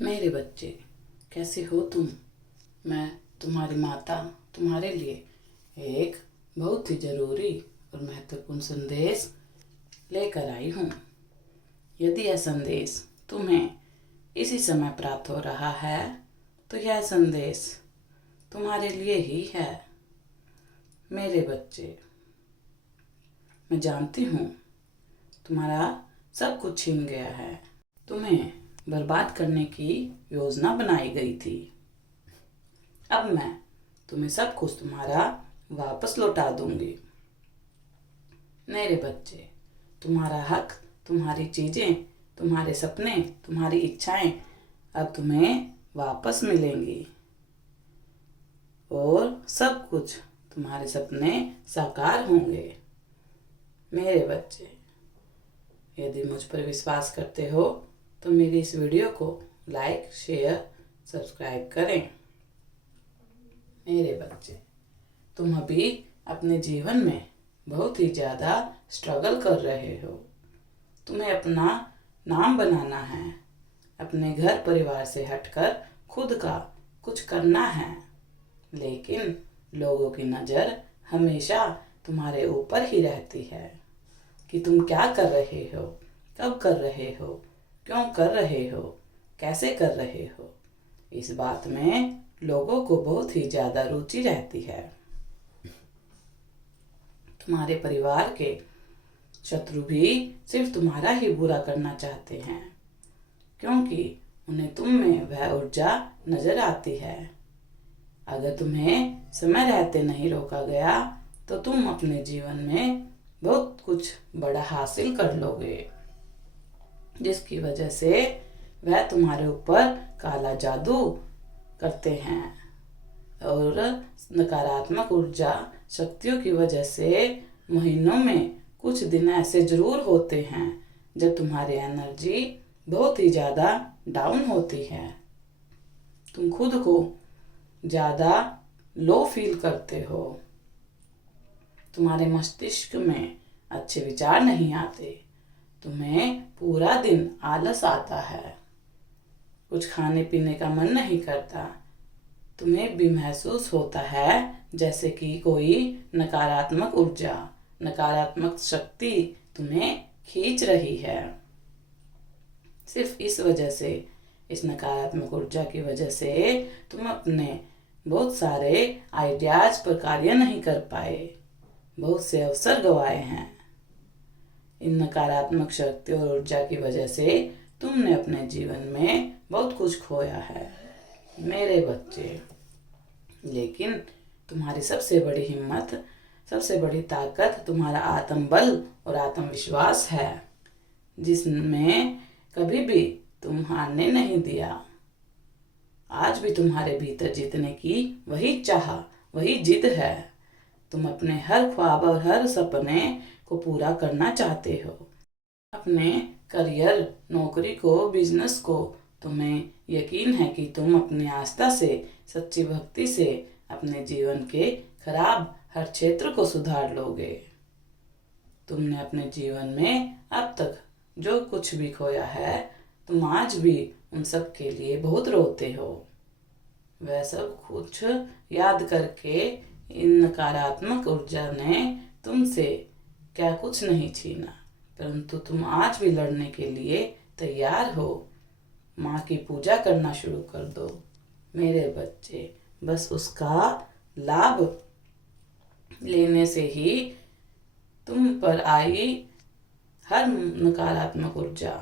मेरे बच्चे, कैसे हो तुम। मैं तुम्हारी माता तुम्हारे लिए एक बहुत ही ज़रूरी और महत्वपूर्ण संदेश लेकर आई हूँ। यदि यह संदेश तुम्हें इसी समय प्राप्त हो रहा है तो यह संदेश तुम्हारे लिए ही है। मेरे बच्चे, मैं जानती हूँ तुम्हारा सब कुछ छीन गया है। तुम्हें बर्बाद करने की योजना बनाई गई थी। अब मैं तुम्हें सब कुछ तुम्हारा वापस लौटा दूंगी। मेरे बच्चे, तुम्हारा हक, तुम्हारी चीज़ें, तुम्हारे सपने, तुम्हारी इच्छाएं अब तुम्हें वापस मिलेंगी और सब कुछ तुम्हारे सपने साकार होंगे। मेरे बच्चे, यदि मुझ पर विश्वास करते हो तो मेरी इस वीडियो को लाइक, शेयर, सब्सक्राइब करें। मेरे बच्चे, तुम अभी अपने जीवन में बहुत ही ज़्यादा स्ट्रगल कर रहे हो। तुम्हें अपना नाम बनाना है, अपने घर परिवार से हटकर खुद का कुछ करना है, लेकिन लोगों की नज़र हमेशा तुम्हारे ऊपर ही रहती है कि तुम क्या कर रहे हो, कब कर रहे हो, क्यों कर रहे हो, कैसे कर रहे हो। इस बात में लोगों को बहुत ही ज़्यादा रुचि रहती है। तुम्हारे परिवार के शत्रु भी सिर्फ तुम्हारा ही बुरा करना चाहते हैं, क्योंकि उन्हें तुम में वह ऊर्जा नजर आती है। अगर तुम्हें समय रहते नहीं रोका गया तो तुम अपने जीवन में बहुत कुछ बड़ा हासिल कर लोगे, जिसकी वजह से वह तुम्हारे ऊपर काला जादू करते हैं और नकारात्मक ऊर्जा शक्तियों की वजह से महीनों में कुछ दिन ऐसे जरूर होते हैं जब तुम्हारी एनर्जी बहुत ही ज़्यादा डाउन होती है। तुम खुद को ज़्यादा लो फील करते हो, तुम्हारे मस्तिष्क में अच्छे विचार नहीं आते, तुम्हें पूरा दिन आलस आता है, कुछ खाने पीने का मन नहीं करता, तुम्हें भी महसूस होता है जैसे कि कोई नकारात्मक ऊर्जा, नकारात्मक शक्ति तुम्हें खींच रही है। सिर्फ इस वजह से, इस नकारात्मक ऊर्जा की वजह से तुम अपने बहुत सारे आइडियाज पर कार्य नहीं कर पाए, बहुत से अवसर गंवाए हैं। इन नकारात्मक शक्ति और ऊर्जा की वजह से तुमने अपने जीवन में बहुत कुछ खोया है मेरे बच्चे। लेकिन तुम्हारी सबसे बड़ी हिम्मत, सबसे बड़ी ताकत तुम्हारा आत्मबल और आत्मविश्वास है, जिसमें कभी भी तुम हारने नहीं दिया। आज भी तुम्हारे भीतर जीतने की वही चाह, वही जिद है। तुम अपने हर ख्वाब और हर सपने को पूरा करना चाहते हो, अपने करियर, नौकरी को, बिजनेस को। तुम्हें यकीन है कि तुम अपनी आस्था से, सच्ची भक्ति से अपने जीवन के खराब हर क्षेत्र को सुधार लोगे। तुमने अपने जीवन में अब तक जो कुछ भी खोया है, तुम आज भी उन सब के लिए बहुत रोते हो। वह सब कुछ याद करके इन नकारात्मक ऊर्जा ने तुमसे क्या कुछ नहीं छीना, परंतु तुम आज भी लड़ने के लिए तैयार हो। माँ की पूजा करना शुरू कर दो मेरे बच्चे। बस उसका लाभ लेने से ही तुम पर आई हर नकारात्मक ऊर्जा,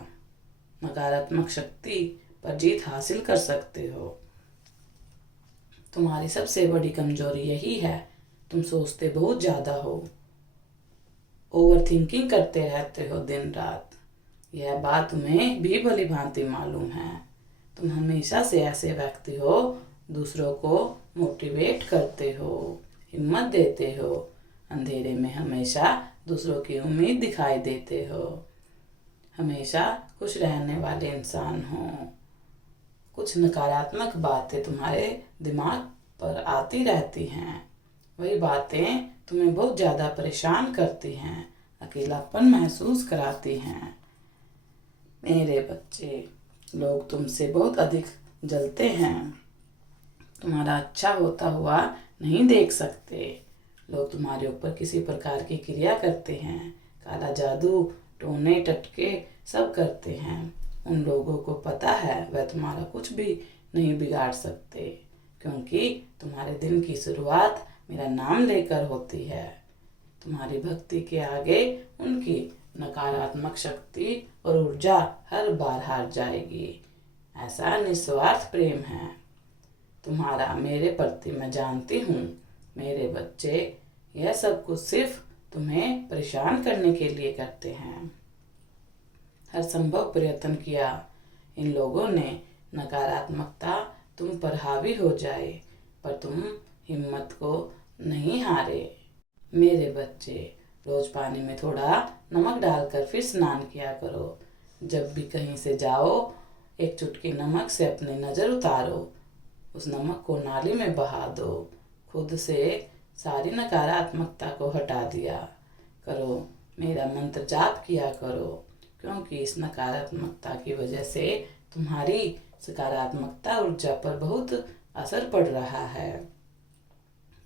नकारात्मक शक्ति पर जीत हासिल कर सकते हो। तुम्हारी सबसे बड़ी कमजोरी यही है, तुम सोचते बहुत ज़्यादा हो, ओवर थिंकिंग करते रहते हो दिन रात। यह बात तुम्हें भी भली भांति मालूम है। तुम हमेशा से ऐसे व्यक्ति हो, दूसरों को मोटिवेट करते हो, हिम्मत देते हो, अंधेरे में हमेशा दूसरों की उम्मीद दिखाई देते हो, हमेशा खुश रहने वाले इंसान हो। कुछ नकारात्मक बातें तुम्हारे दिमाग पर आती रहती हैं, वही बातें तुम्हें बहुत ज़्यादा परेशान करती हैं, अकेलापन महसूस कराती हैं। मेरे बच्चे, लोग तुमसे बहुत अधिक जलते हैं, तुम्हारा अच्छा होता हुआ नहीं देख सकते। लोग तुम्हारे ऊपर किसी प्रकार की क्रिया करते हैं, काला जादू, टोने टटके सब करते हैं। उन लोगों को पता है वह तुम्हारा कुछ भी नहीं बिगाड़ सकते, क्योंकि तुम्हारे दिन की शुरुआत मेरा नाम लेकर होती है। तुम्हारी भक्ति के आगे उनकी नकारात्मक शक्ति और ऊर्जा हर बार हार जाएगी। ऐसा निस्वार्थ प्रेम है तुम्हारा मेरे प्रति। मैं जानती हूँ मेरे बच्चे, यह सब कुछ सिर्फ तुम्हें परेशान करने के लिए करते हैं। हर संभव प्रयत्न किया इन लोगों ने नकारात्मकता तुम पर हावी हो जाए, पर तुम हिम्मत को नहीं हारे। मेरे बच्चे, रोज पानी में थोड़ा नमक डालकर फिर स्नान किया करो। जब भी कहीं से जाओ, एक चुटकी नमक से अपनी नज़र उतारो, उस नमक को नाली में बहा दो। खुद से सारी नकारात्मकता को हटा दिया करो, मेरा मंत्र जाप किया करो, क्योंकि इस नकारात्मकता की वजह से तुम्हारी सकारात्मकता ऊर्जा पर बहुत असर पड़ रहा है।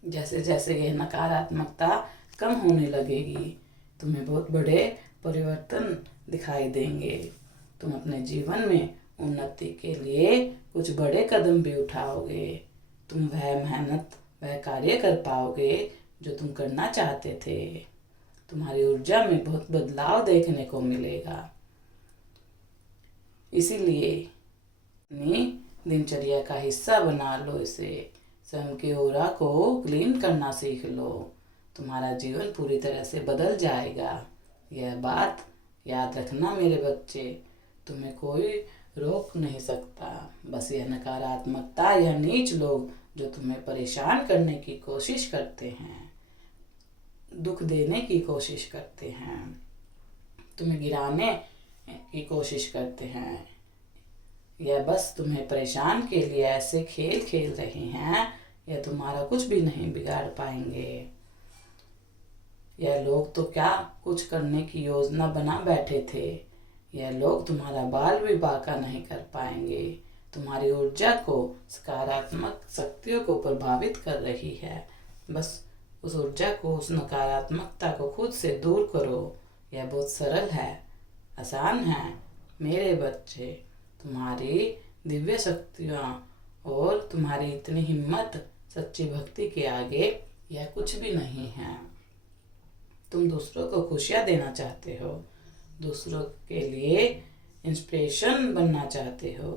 जैसे जैसे यह नकारात्मकता कम होने लगेगी, तुम्हें बहुत बड़े परिवर्तन दिखाई देंगे। तुम अपने जीवन में उन्नति के लिए कुछ बड़े कदम भी उठाओगे। तुम वह कार्य कर पाओगे जो तुम करना चाहते थे। तुम्हारी ऊर्जा में बहुत बदलाव देखने को मिलेगा। इसीलिए अपनी दिनचर्या का हिस्सा बना लो इसे। स्वयं के ऑरा को क्लीन करना सीख लो, तुम्हारा जीवन पूरी तरह से बदल जाएगा। यह बात याद रखना मेरे बच्चे, तुम्हें कोई रोक नहीं सकता। बस यह नकारात्मकता, यह नीच लोग जो तुम्हें परेशान करने की कोशिश करते हैं, दुख देने की कोशिश करते हैं, तुम्हें गिराने की कोशिश करते हैं, यह बस तुम्हें परेशान के लिए ऐसे खेल खेल रहे हैं। यह तुम्हारा कुछ भी नहीं बिगाड़ पाएंगे। यह लोग तो क्या कुछ करने की योजना बना बैठे थे। यह लोग तुम्हारा बाल भी बांका नहीं कर पाएंगे। तुम्हारी ऊर्जा को सकारात्मक शक्तियों को प्रभावित कर रही है। बस उस ऊर्जा को, उस नकारात्मकता को खुद से दूर करो। यह बहुत सरल है, आसान है मेरे बच्चे। तुम्हारी दिव्य शक्तियाँ और तुम्हारी इतनी हिम्मत सच्ची भक्ति के आगे यह कुछ भी नहीं है। तुम दूसरों को खुशियाँ देना चाहते हो, दूसरों के लिए इंस्पिरेशन बनना चाहते हो,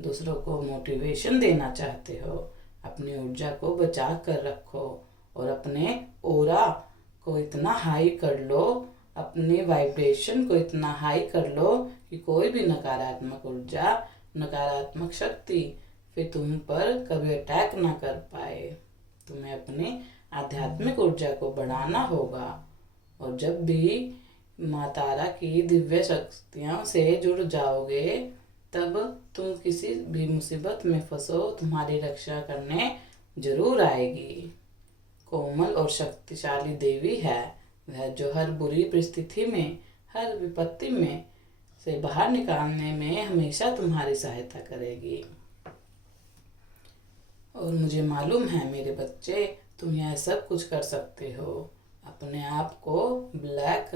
दूसरों को मोटिवेशन देना चाहते हो। अपनी ऊर्जा को बचा कर रखो और अपने ऑरा को इतना हाई कर लो, अपने वाइब्रेशन को इतना हाई कर लो कि कोई भी नकारात्मक ऊर्जा, नकारात्मक शक्ति फिर तुम पर कभी अटैक ना कर पाए। तुम्हें अपनी आध्यात्मिक ऊर्जा को बढ़ाना होगा, और जब भी माँ तारा की दिव्य शक्तियों से जुड़ जाओगे, तब तुम किसी भी मुसीबत में फंसो, तुम्हारी रक्षा करने जरूर आएगी। कोमल और शक्तिशाली देवी है वह, जो हर बुरी परिस्थिति में, हर विपत्ति में से बाहर निकालने में हमेशा तुम्हारी सहायता करेगी। और मुझे मालूम है मेरे बच्चे, तुम यह सब कुछ कर सकते हो। अपने आप को ब्लैक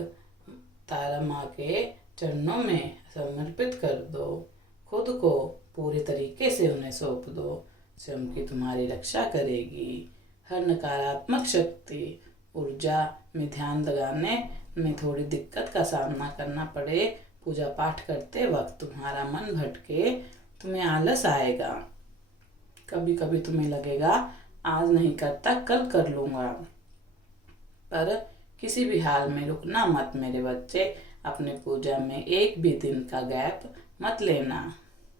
तारा माँ के चरणों में समर्पित कर दो, खुद को पूरे तरीके से उन्हें सौंप दो। स्वयं की तुम्हारी रक्षा करेगी। हर नकारात्मक शक्ति ऊर्जा में ध्यान लगाने में थोड़ी दिक्कत का सामना करना पड़े, पूजा पाठ करते वक्त तुम्हारा मन भटके, तुम्हें आलस आएगा, कभी कभी तुम्हें लगेगा आज नहीं करता कल कर लूँगा, पर किसी भी हाल में रुकना मत मेरे बच्चे। अपने पूजा में एक भी दिन का गैप मत लेना।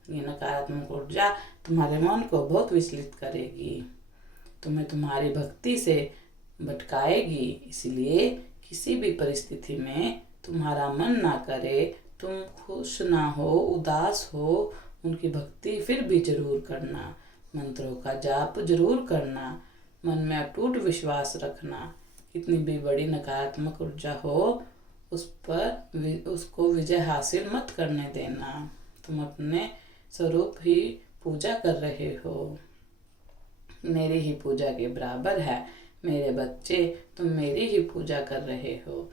ये नकारात्मक ऊर्जा तुम्हारे मन को बहुत विचलित करेगी, तुम्हें तुम्हारी भक्ति से भटकाएगी। इसलिए किसी भी परिस्थिति में तुम्हारा मन ना करे, तुम खुश ना हो, उदास हो, उनकी भक्ति फिर भी जरूर करना, मंत्रों का जाप जरूर करना, मन में अटूट विश्वास रखना। कितनी भी बड़ी नकारात्मक ऊर्जा हो, उस पर उसको विजय हासिल मत करने देना। तुम अपने स्वरूप ही पूजा कर रहे हो। मेरी ही पूजा के बराबर है मेरे बच्चे, तुम मेरी ही पूजा कर रहे हो।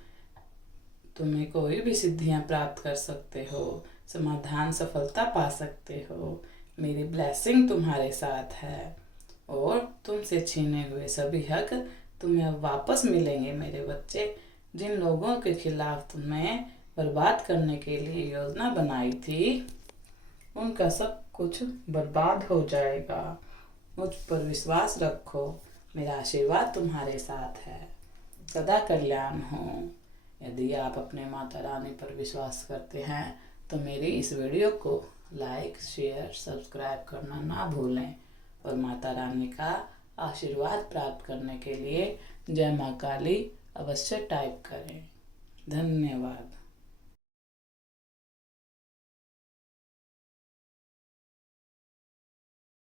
तुम्हें कोई भी सिद्धियां प्राप्त कर सकते हो, समाधान सफलता पा सकते हो। मेरी ब्लेसिंग तुम्हारे साथ है और तुमसे छीने हुए सभी हक तुम्हें अब वापस मिलेंगे मेरे बच्चे। जिन लोगों के खिलाफ तुम्हें बर्बाद करने के लिए योजना बनाई थी, उनका सब कुछ बर्बाद हो जाएगा। मुझ पर विश्वास रखो, मेरा आशीर्वाद तुम्हारे साथ है, सदा कल्याण हो। यदि आप अपने माता रानी पर विश्वास करते हैं तो मेरी इस वीडियो को लाइक, शेयर, सब्सक्राइब करना ना भूलें और माता रानी का आशीर्वाद प्राप्त करने के लिए जय माँ काली अवश्य टाइप करें। धन्यवाद।